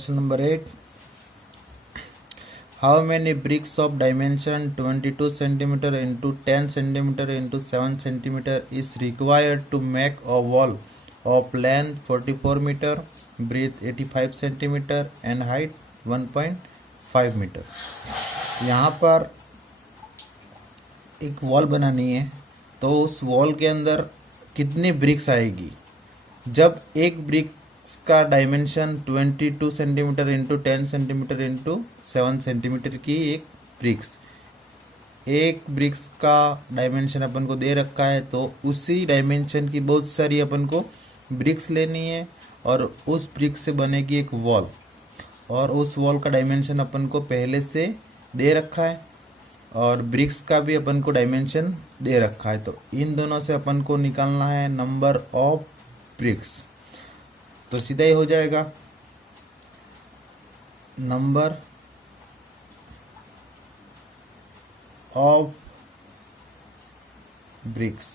Question number 8. How many bricks of dimension 22 centimeter into 10 centimeter into 7 centimeter is required to make a wall of length 44 meter, breadth 85 centimeter and height 1.5 metre. यहाँ पर एक wall बनानी है, तो उस wall के अंदर कितनी ब्रिक्स आएगी। जब एक ब्रिक्स का dimension 22 centimetre into 10 centimetre into 7 centimetre की एक ब्रिक्स का डायमेंशन अपन को दे रखा है, तो उसी डायमेंशन की बहुत सारी अपन को ब्रिक्स लेनी है और उस ब्रिक्स से बनेगी एक वॉल, और उस वॉल का डायमेंशन अपन को पहले से दे रखा है और ब्रिक्स का भी अपन को डायमेंशन दे रखा है। तो इन दोनों से अपन को निकालना है नंबर ऑफ ब्रिक्स। तो सीधा ही हो जाएगा नंबर ऑफ ब्रिक्स,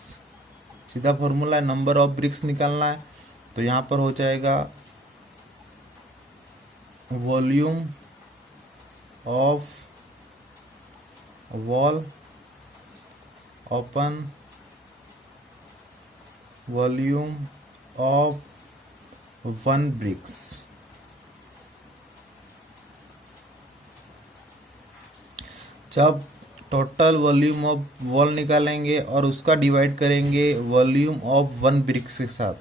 सीधा फॉर्मूला है, नंबर ऑफ ब्रिक्स निकालना है। तो यहाँ पर हो जाएगा volume of wall upon volume of 1 bricks. जब टोटल वॉल्यूम ऑफ वॉल निकालेंगे और उसका डिवाइड करेंगे वॉल्यूम ऑफ 1 ब्रिक्स के साथ,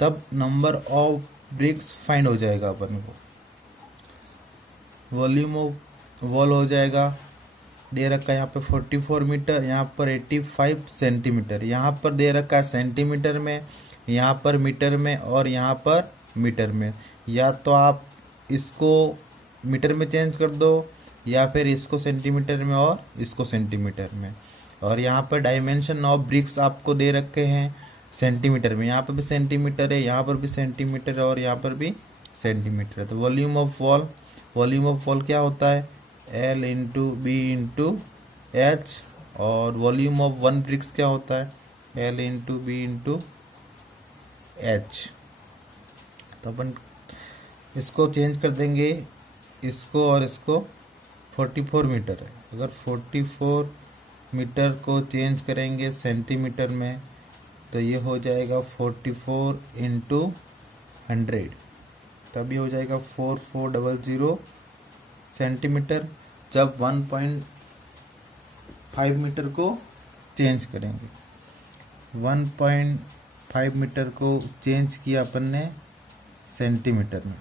तब नंबर ऑफ ब्रिक्स फाइंड हो जाएगा अपन को। वॉल्यूम ऑफ वॉल हो जाएगा, दे रखा है यहाँ पे 44 मीटर, यहाँ पर 85 सेंटीमीटर, यहाँ पर दे रखा है सेंटीमीटर में, यहाँ पर मीटर में और यहाँ पर मीटर में। या तो आप इसको मीटर में चेंज कर दो या फिर इसको सेंटीमीटर में और इसको सेंटीमीटर में। और यहाँ पर डायमेंशन ऑफ ब्रिक्स आपको दे रखे हैं सेंटीमीटर में, यहाँ पर भी सेंटीमीटर है, यहाँ पर भी सेंटीमीटर है और यहाँ पर भी सेंटीमीटर है। तो वॉल्यूम ऑफ वॉल क्या होता है, L into B into H, और वॉल्यूम ऑफ 1 ब्रिक्स क्या होता है, L into B into H. तो अपन इसको चेंज कर देंगे, इसको और इसको। 44 मीटर है, अगर 44 मीटर को चेंज करेंगे सेंटीमीटर में तो ये हो जाएगा 44 इंटू 100, तभी हो जाएगा 4400 सेंटीमीटर। जब 1.5 मीटर को चेंज करेंगे, 1.5 मीटर को चेंज किया अपन ने सेंटीमीटर में,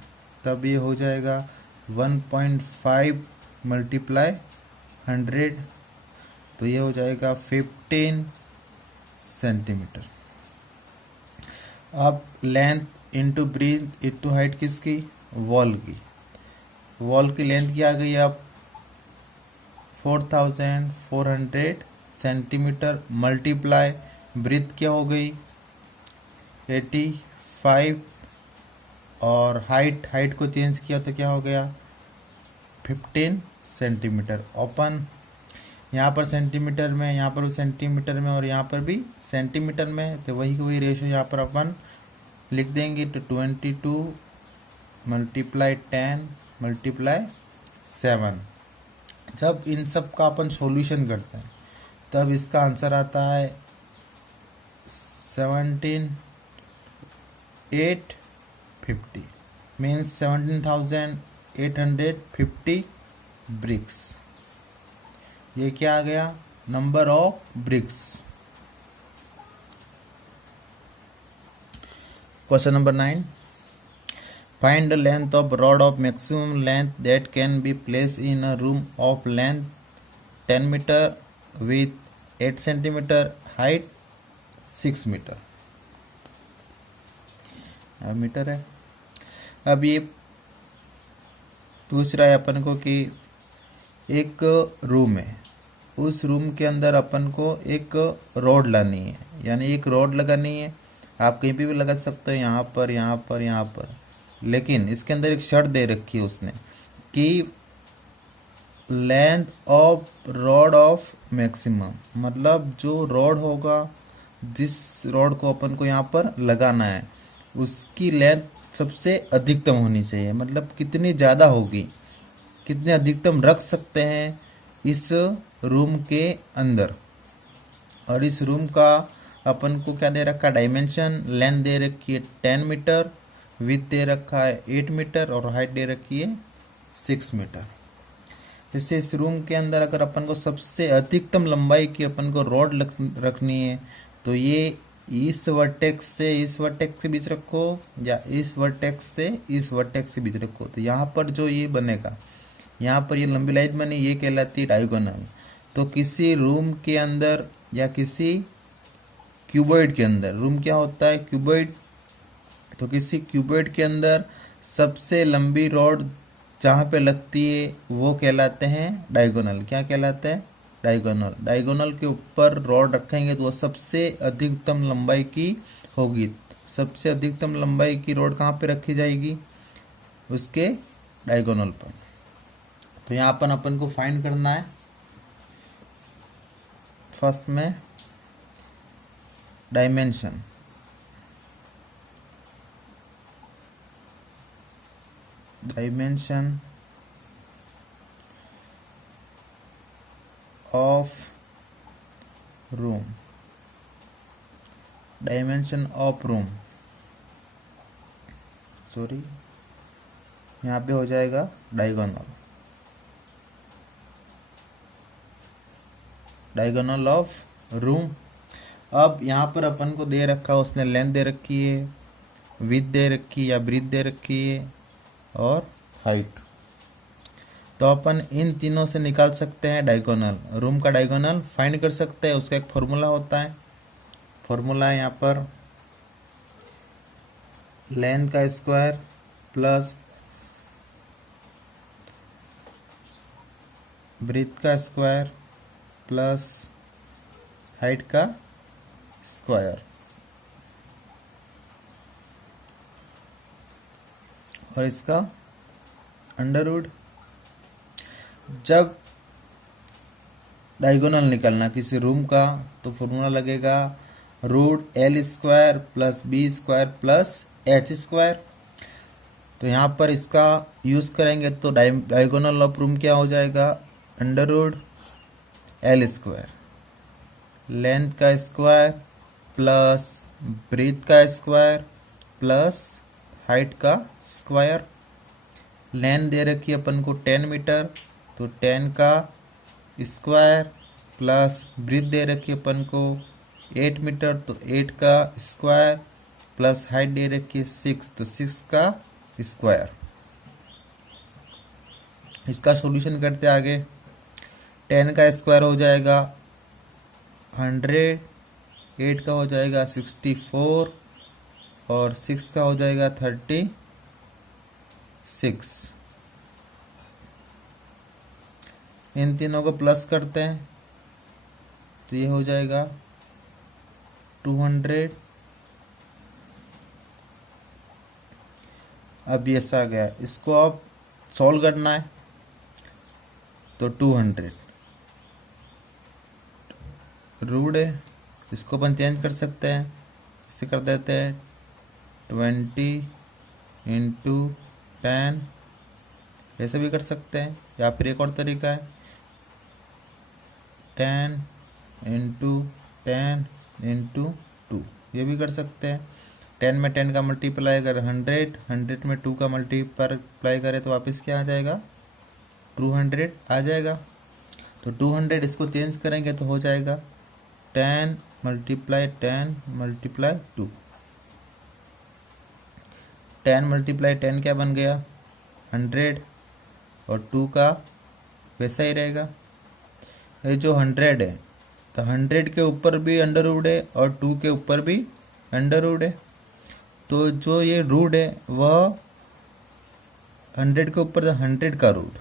तब ये हो जाएगा 1.5 मल्टीप्लाई 100, तो ये हो जाएगा 15 सेंटीमीटर। अब length into breadth into height किसकी, वॉल की। वॉल की लेंथ क्या आ गई अब 4400 सेंटीमीटर, मल्टीप्लाई ब्रीथ क्या हो गई 85, और हाइट को चेंज किया तो क्या हो गया 15 सेंटीमीटर। ओपन यहाँ पर सेंटीमीटर में, यहाँ पर भी सेंटीमीटर में और यहाँ पर भी सेंटीमीटर में, तो वही रेशियो यहाँ पर अपन लिख देंगे। तो 22 मल्टीप्लाई 10 मल्टीप्लाई 7। जब इन सब का अपन सॉल्यूशन करते हैं तब इसका आंसर आता है 17850, मीन्स 17850 ब्रिक्स। ये क्या आ गया, number of BRICS. Question number 9. Find the length of rod of maximum length that can be placed in a room of length 10 meter with 8 centimeter, height 6 meter. Metre है। अब ये पूछ रहा है अपन को कि एक रूम है, उस रूम के अंदर अपन को एक रॉड लानी है, यानी एक रॉड लगानी है। आप कहीं भी लगा सकते हो, यहाँ पर, यहाँ पर, यहाँ पर, लेकिन इसके अंदर एक शर्त दे रखी है उसने कि length of rod of maximum, मतलब जो रॉड होगा, जिस रॉड को अपन को यहाँ पर लगाना है, उसकी लेंथ सबसे अधिकतम होनी चाहिए, मतलब कितनी ज़्यादा होगी, कितने अधिकतम रख सकते हैं इस रूम के अंदर। और इस रूम का अपन को क्या दे रखा है, डायमेंशन, लेंथ दे रखी है 10 मीटर, विड्थ दे रखा है 8 मीटर और हाइट दे रखी है 6 मीटर। जैसे इस रूम के अंदर अगर अपन को सबसे अधिकतम लंबाई की अपन को रॉड रखनी है, तो ये इस वर्टेक्स से इस वर्टेक्स के बीच रखो या इस वर्टेक्स से इस वर्टेक्स के बीच रखो। तो यहाँ पर जो ये बनेगा, यहाँ पर ये लंबी लाइन बनी, ये कहलाती है डायगोनल। तो किसी रूम के अंदर या किसी क्यूबॉइड के अंदर, रूम क्या होता है, क्यूबॉइड, तो किसी क्यूबॉइड के अंदर सबसे लंबी रॉड जहाँ पे लगती है वो कहलाते हैं डायगोनल। क्या कहलाते हैं, डायगोनल। डायगोनल के ऊपर रॉड रखेंगे तो वो सबसे अधिकतम लंबाई की होगी। सबसे अधिकतम लंबाई की रॉड कहाँ पे रखी जाएगी, उसके डायगोनल पर। तो यहाँ पर अपन को फाइंड करना है, फर्स्ट में dimension, dimension of room, dimension of room, sorry यहाँ पे हो जाएगा डायगोनल, डायगोनल ऑफ रूम। अब यहाँ पर अपन को दे रखा, उसने लेंथ दे रखी है, विड्थ दे रखी है या ब्रीथ दे रखी है और हाइट। तो अपन इन तीनों से निकाल सकते हैं डायगोनल, रूम का डायगोनल फाइंड कर सकते हैं। उसका एक फॉर्मूला होता है, फॉर्मूला है यहाँ पर लेंथ का स्क्वायर प्लस ब्रीथ का स्क्वायर प्लस हाइट का स्क्वायर, और इसका अंडर रूट। जब डायगोनल निकालना किसी रूम का तो फॉर्मूला लगेगा root L square plus B square plus H square. तो यहाँ पर इसका यूज़ करेंगे तो डायगोनल ऑफ रूम क्या हो जाएगा, under root L square, length का स्क्वायर प्लस ब्रीथ का स्क्वायर प्लस हाइट का स्क्वायर। लेंथ दे रखी है अपन को 10 मीटर, तो 10 का स्क्वायर प्लस ब्रीथ दे रखी है अपन को 8 मीटर, तो 8 का स्क्वायर प्लस हाइट दे रखी है 6, तो 6 का स्क्वायर। इसका सॉल्यूशन करते आगे, 10 का स्क्वायर हो जाएगा 100, 8 का हो जाएगा 64 और 6 का हो जाएगा 36। इन तीनों को प्लस करते हैं तो ये हो जाएगा 200। अब ये ऐसा आ गया, इसको अब सॉल्व करना है तो 200 रूट है, इसको अपन चेंज कर सकते हैं, इसे कर देते हैं 20 इंटू 10, ऐसे भी कर सकते हैं। या फिर एक और तरीका है 10 इंटू 10 इंटू 2, ये भी कर सकते हैं। 10 में 10 का मल्टीप्लाई कर 100, 100 में 2 का मल्टीप्लाई करें तो वापस क्या आ जाएगा, 200 आ जाएगा। तो 200 इसको चेंज करेंगे तो हो जाएगा 10 मल्टीप्लाई 10 मल्टीप्लाई 2, 10 मल्टीप्लाई 10 क्या बन गया 100, और 2 का वैसा ही रहेगा। ये जो 100 है तो 100 के ऊपर भी अंडर रूट है और 2 के ऊपर भी अंडर रूट है। तो जो ये रूट है वह 100 के ऊपर 100 का रूट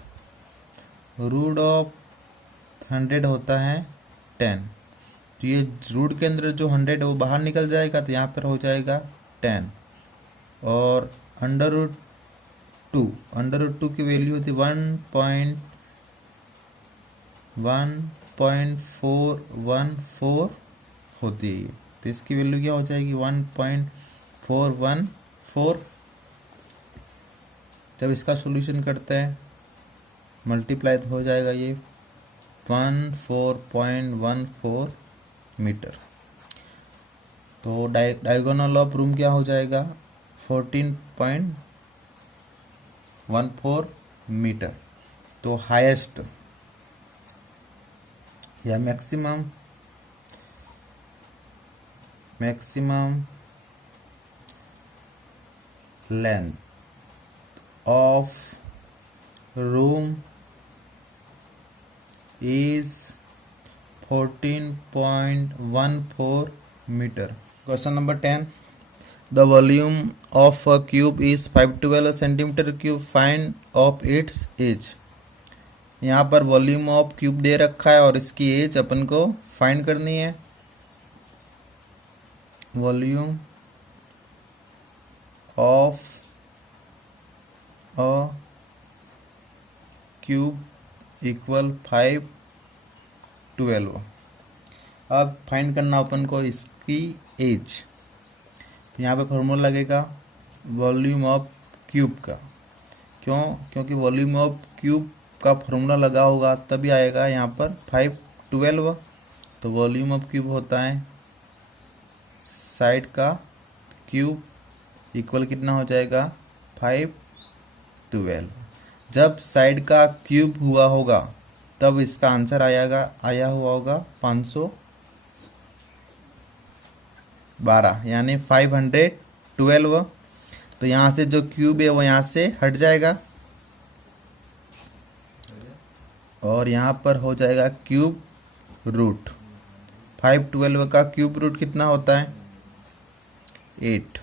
ऑफ 100 होता है 10। तो ये रूट के अंदर जो 100 है वो बाहर निकल जाएगा, तो यहाँ पर हो जाएगा 10, और अंडर रूट 2 की वैल्यू होती 1.414 होती है। तो इसकी वैल्यू क्या हो जाएगी 1.414 जब इसका सॉल्यूशन करते हैं मल्टीप्लाई तो हो जाएगा ये 14.14 मीटर। तो डायगोनल ऑफ रूम क्या हो जाएगा 14.14 मीटर। तो हाईएस्ट या maximum length of room is 14.14 meter. Question number 10. The volume of a cube is 512 centimeter cube. Find of its age. यहाँ पर वॉल्यूम ऑफ क्यूब दे रखा है और इसकी एज अपन को फाइंड करनी है। Volume of a cube equal 512। अब फाइंड करना अपन को इसकी एज। तो यहाँ पे फॉर्मूला लगेगा वॉल्यूम ऑफ क्यूब का। क्यों? क्योंकि वॉल्यूम ऑफ क्यूब का फॉर्मूला लगा होगा तभी आएगा यहाँ पर 512। तो वॉल्यूम ऑफ क्यूब होता है साइड का क्यूब इक्वल कितना हो जाएगा 512। जब साइड का क्यूब हुआ होगा तब इसका आंसर आया हुआ होगा 512 यानी 512। तो यहाँ से जो क्यूब है वो यहाँ से हट जाएगा और यहाँ पर हो जाएगा क्यूब रूट। 512 का क्यूब रूट कितना होता है 8।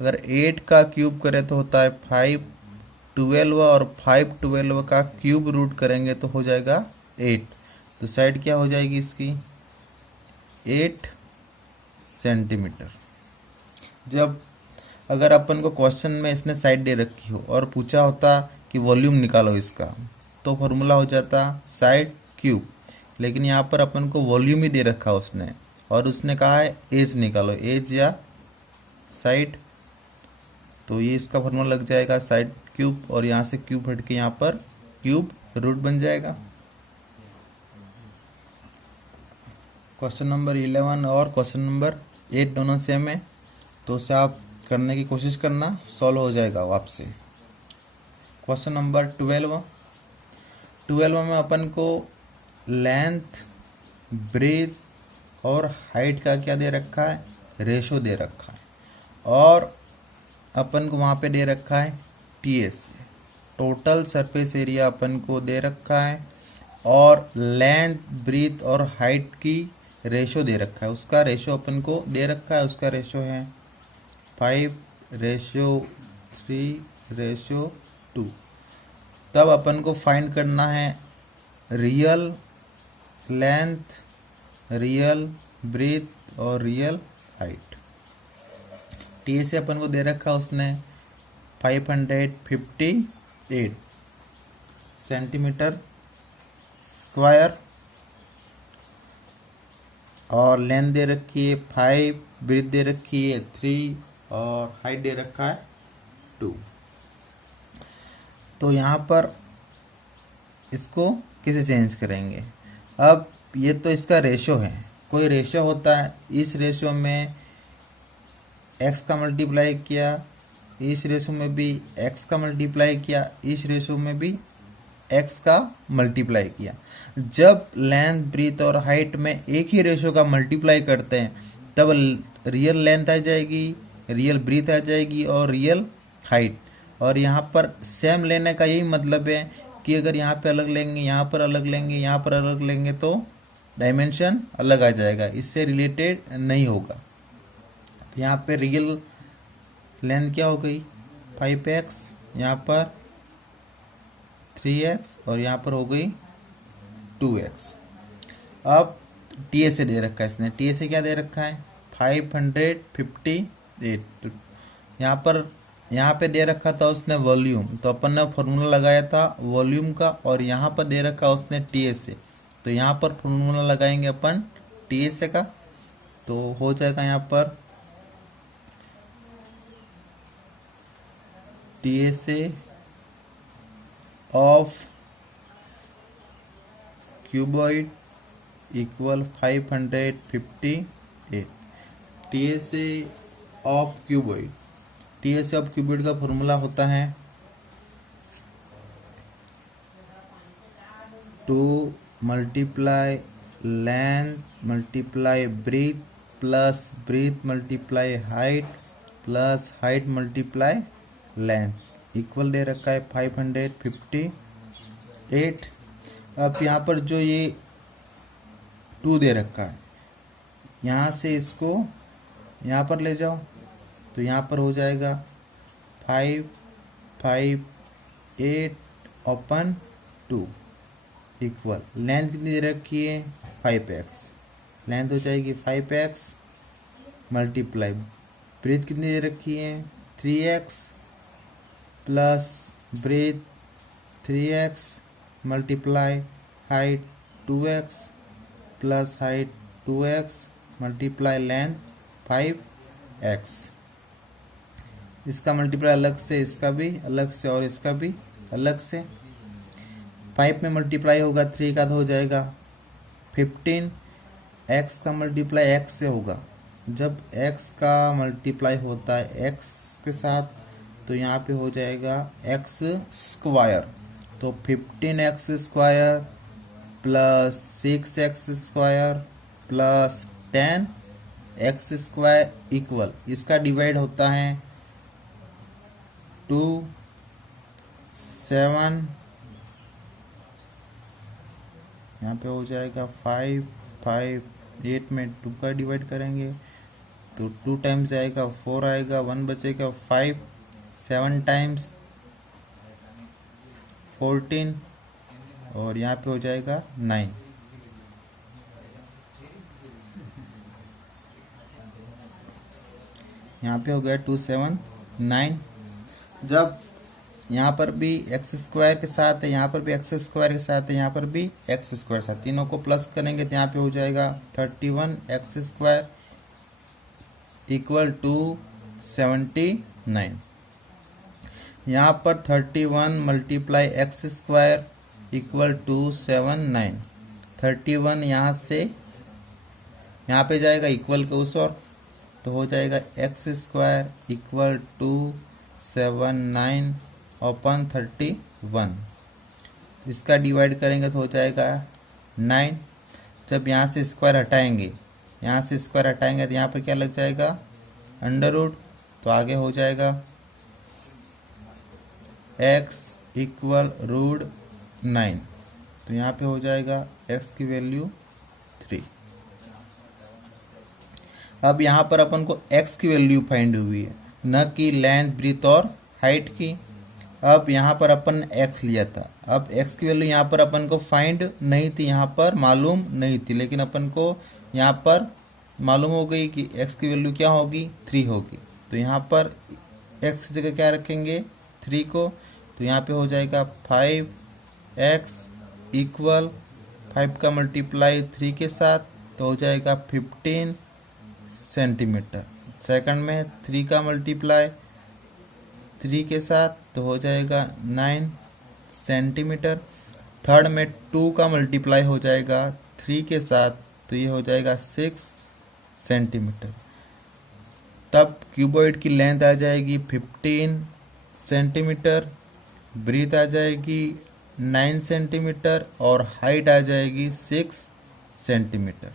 अगर 8 का क्यूब करें तो होता है 512 और 512 का क्यूब रूट करेंगे तो हो जाएगा 8। तो साइड क्या हो जाएगी इसकी 8 सेंटीमीटर। जब अगर अपन को क्वेश्चन में इसने साइड दे रखी हो और पूछा होता कि वॉल्यूम निकालो इसका तो फॉर्मूला हो जाता साइड क्यूब। लेकिन यहाँ पर अपन को वॉल्यूम ही दे रखा उसने और उसने कहा है एज निकालो, एज या साइड। तो ये इसका फॉर्मूला लग जाएगा साइड क्यूब और यहाँ से क्यूब हट के यहाँ पर क्यूब रूट बन जाएगा। क्वेश्चन नंबर 11 और क्वेश्चन नंबर 8 दोनों सेम है तो उसे आप करने की कोशिश करना, सॉल्व हो जाएगा वो आपसे। क्वेश्चन नंबर 12 में अपन को लेंथ ब्रेथ और हाइट का क्या दे रखा है रेशो दे रखा है और अपन को वहाँ पे दे रखा है टीएस। टोटल सरफेस एरिया अपन को दे रखा है और लेंथ ब्रीथ और हाइट की रेशो दे रखा है। उसका रेशो अपन को दे रखा है, उसका रेशो है 5:3:2। तब अपन को फाइंड करना है रियल लेंथ, रियल ब्रीथ और रियल हाइट। टी से अपन को दे रखा उसने 558 सेंटीमीटर स्क्वायर और लेंथ दे रखी है 5, ब्रीथ दे रखी है 3 और हाइट दे रखा है 2। तो यहाँ पर इसको कैसे चेंज करेंगे? अब ये तो इसका रेशो है, कोई रेशो होता है, इस रेशो में x का मल्टीप्लाई किया, इस रेशो में भी x का मल्टीप्लाई किया, इस रेशो में भी x का मल्टीप्लाई किया। जब लेंथ ब्रीथ और हाइट में एक ही रेशो का मल्टीप्लाई करते हैं तब रियल लेंथ आ जाएगी, रियल ब्रीथ आ जाएगी और रियल हाइट। और यहाँ पर सेम लेने का यही मतलब है कि अगर यहाँ पे अलग लेंगे, यहाँ पर अलग लेंगे, यहाँ पर अलग लेंगे तो डायमेंशन अलग आ जाएगा, इससे रिलेटेड नहीं होगा। तो यहाँ पे रियल लेंथ क्या हो गई 5x, यहाँ पर 3x और यहाँ पर हो गई 2x। अब टी से दे रखा है इसने, टी से क्या दे रखा है 558। यहाँ पे दे रखा था उसने वॉल्यूम, तो अपन ने फॉर्मूला लगाया था वॉल्यूम का और यहाँ पर दे रखा उसने टी से, तो यहाँ पर फॉर्मूला लगाएंगे अपन टी से का। तो हो जाएगा यहाँ पर T S of cuboid equal 558। TSA of cuboid, TSA of cuboid का फॉर्मूला होता है 2 multiply length multiply breadth plus breadth multiply height plus height multiply length equal दे रखा है 558। अब यहाँ पर जो ये 2 दे रखा है, यहाँ से इसको यहाँ पर ले जाओ तो यहाँ पर हो जाएगा 558/2 इक्वल लेंथ कितनी दे रखी है 5x, लेंथ हो जाएगी 5x मल्टीप्लाई ब्रीथ कितनी दे रखी है 3x plus breadth 3x multiply height 2x plus height 2x multiply length 5x। इसका मल्टीप्लाई अलग से, इसका भी अलग से और इसका भी अलग से। 5 में मल्टीप्लाई होगा 3 का तो हो जाएगा 15। x का मल्टीप्लाई x से होगा, जब x का मल्टीप्लाई होता है x के साथ तो यहाँ पे हो जाएगा x स्क्वायर, तो 15x square plus 6x square plus 10x square equal, इसका डिवाइड होता है 2 7, यहाँ पे हो जाएगा 5 5 8 में 2 का डिवाइड करेंगे तो 2 टाइम्स जाएगा 4 आएगा, 1 बचेगा 5, 7 टाइम्स 14 और यहाँ पे हो जाएगा 9। यहाँ पे हो गया 2 7 9। जब यहाँ पर भी एक्स स्क्वायर के साथ है, यहाँ पर भी एक्स स्क्वायर के साथ है, यहाँ पर भी एक्स स्क्वायर साथ, तीनों को प्लस करेंगे तो यहाँ पे हो जाएगा 31x स्क्वायर इक्वल टू 79। यहाँ पर 31 multiply X square equal to 79। 31 यहाँ से यहाँ पे जाएगा इक्वल के उस और, तो हो जाएगा एक्स स्क्वायर इक्वल टू 79/31। इसका डिवाइड करेंगे तो हो जाएगा 9। जब यहाँ से स्क्वायर हटाएंगे, यहाँ से स्क्वायर हटाएंगे तो यहाँ पर क्या लग जाएगा अंडर रूट, तो आगे हो जाएगा x इक्वल रूट 9, तो यहाँ पे हो जाएगा x की वैल्यू 3। अब यहाँ पर अपन को x की वैल्यू फाइंड हुई है, न कि लेंथ ब्रीथ और हाइट की। अब यहाँ पर अपन x लिया था, अब x की वैल्यू यहाँ पर अपन को फाइंड नहीं थी, यहाँ पर मालूम नहीं थी, लेकिन अपन को यहाँ पर मालूम हो गई कि x की वैल्यू क्या होगी 3 होगी। तो यहाँ पर x की जगह क्या रखेंगे 3 को, तो यहाँ पे हो जाएगा 5x इक्वल 5 का मल्टीप्लाई 3 के साथ तो हो जाएगा 15 सेंटीमीटर। सेकंड में 3 का मल्टीप्लाई 3 के साथ तो हो जाएगा 9 सेंटीमीटर। थर्ड में 2 का मल्टीप्लाई हो जाएगा 3 के साथ तो ये हो जाएगा 6 सेंटीमीटर। तब क्यूबॉइड की लेंथ आ जाएगी 15 सेंटीमीटर, ब्रीथ आ जाएगी 9 सेंटीमीटर और हाइट आ जाएगी 6 सेंटीमीटर।